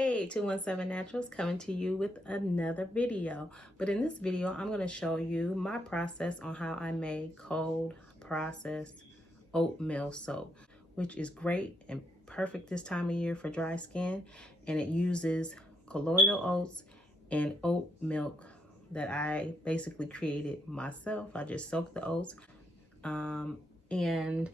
Hey, 217 Naturals coming to you with another video. But in this video, I'm going to show you my process on how I made cold processed oatmeal soap, which is great and perfect this time of year for dry skin. And it uses colloidal oats and oat milk that I basically created myself. I just soaked the oats. And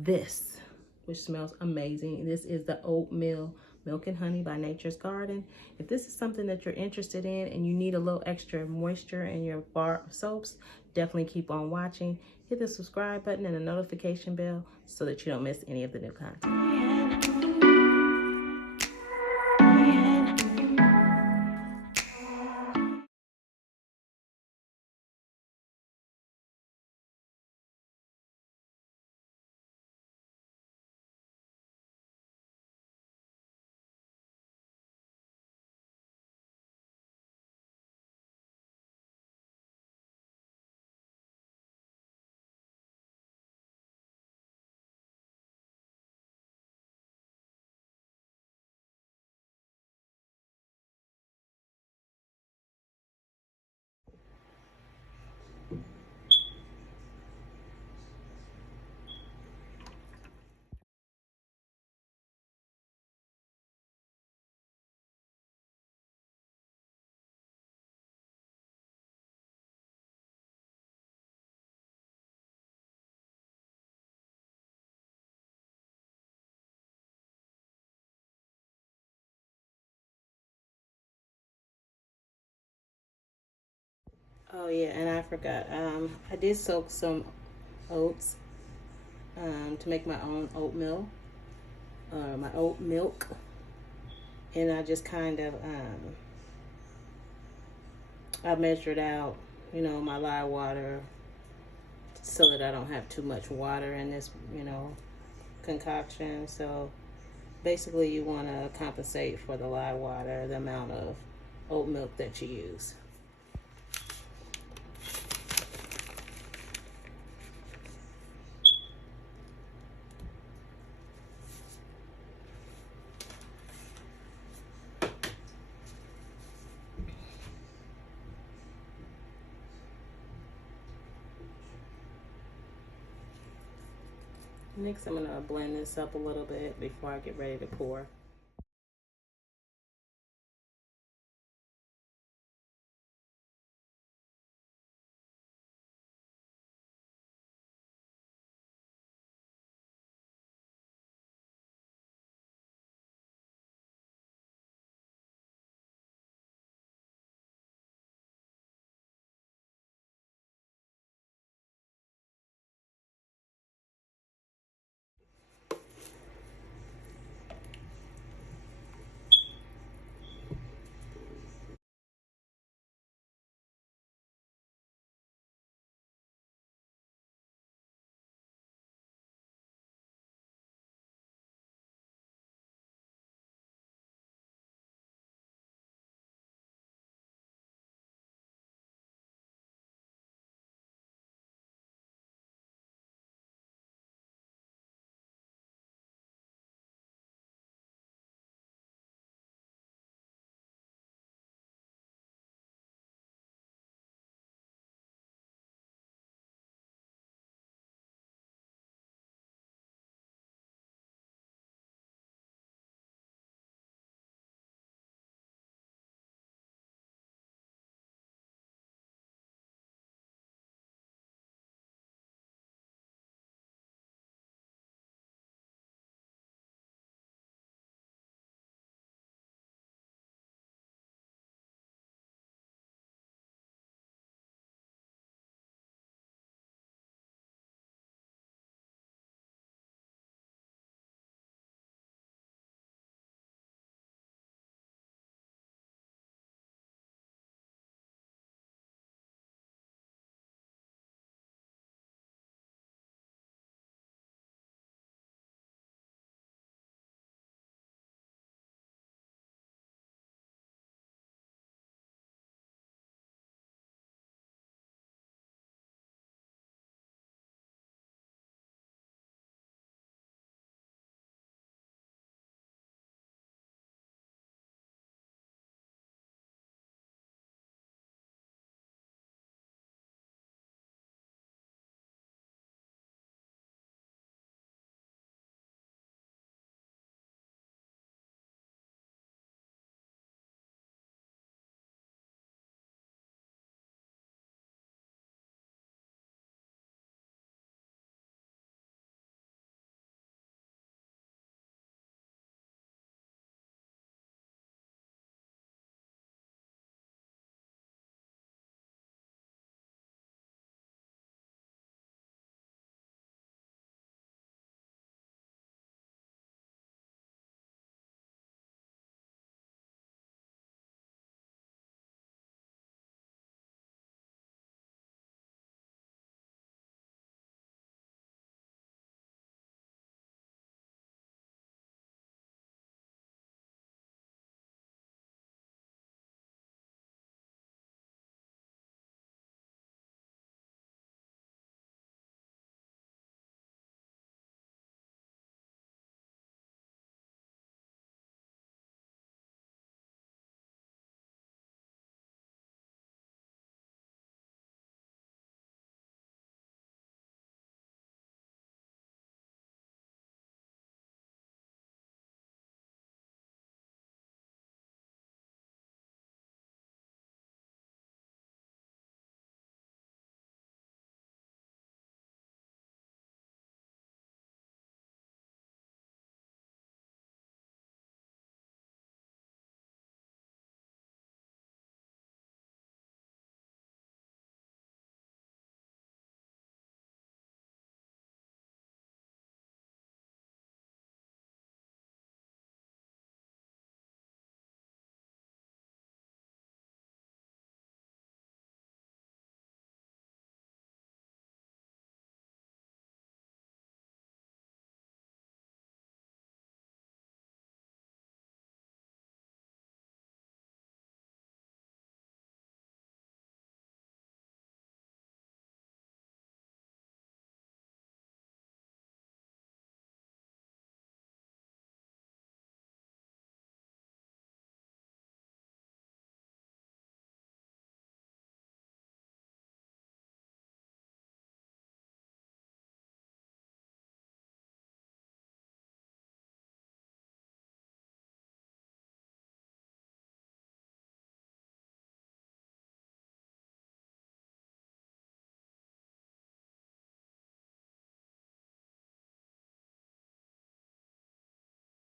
this, which smells amazing. This is the oatmeal milk and honey by Nature's Garden. If this is something that you're interested in and you need a little extra moisture in your bar of soaps, definitely keep on watching. Hit the subscribe button and the notification bell so that you don't miss any of the new content. Oh yeah, and I forgot. I did soak some oats to make my own oatmeal, my oat milk, and I just kind of I measured out, my lye water so that I don't have too much water in this, concoction. So basically you want to compensate for the lye water, the amount of oat milk that you use. Next, I'm going to blend this up a little bit before I get ready to pour.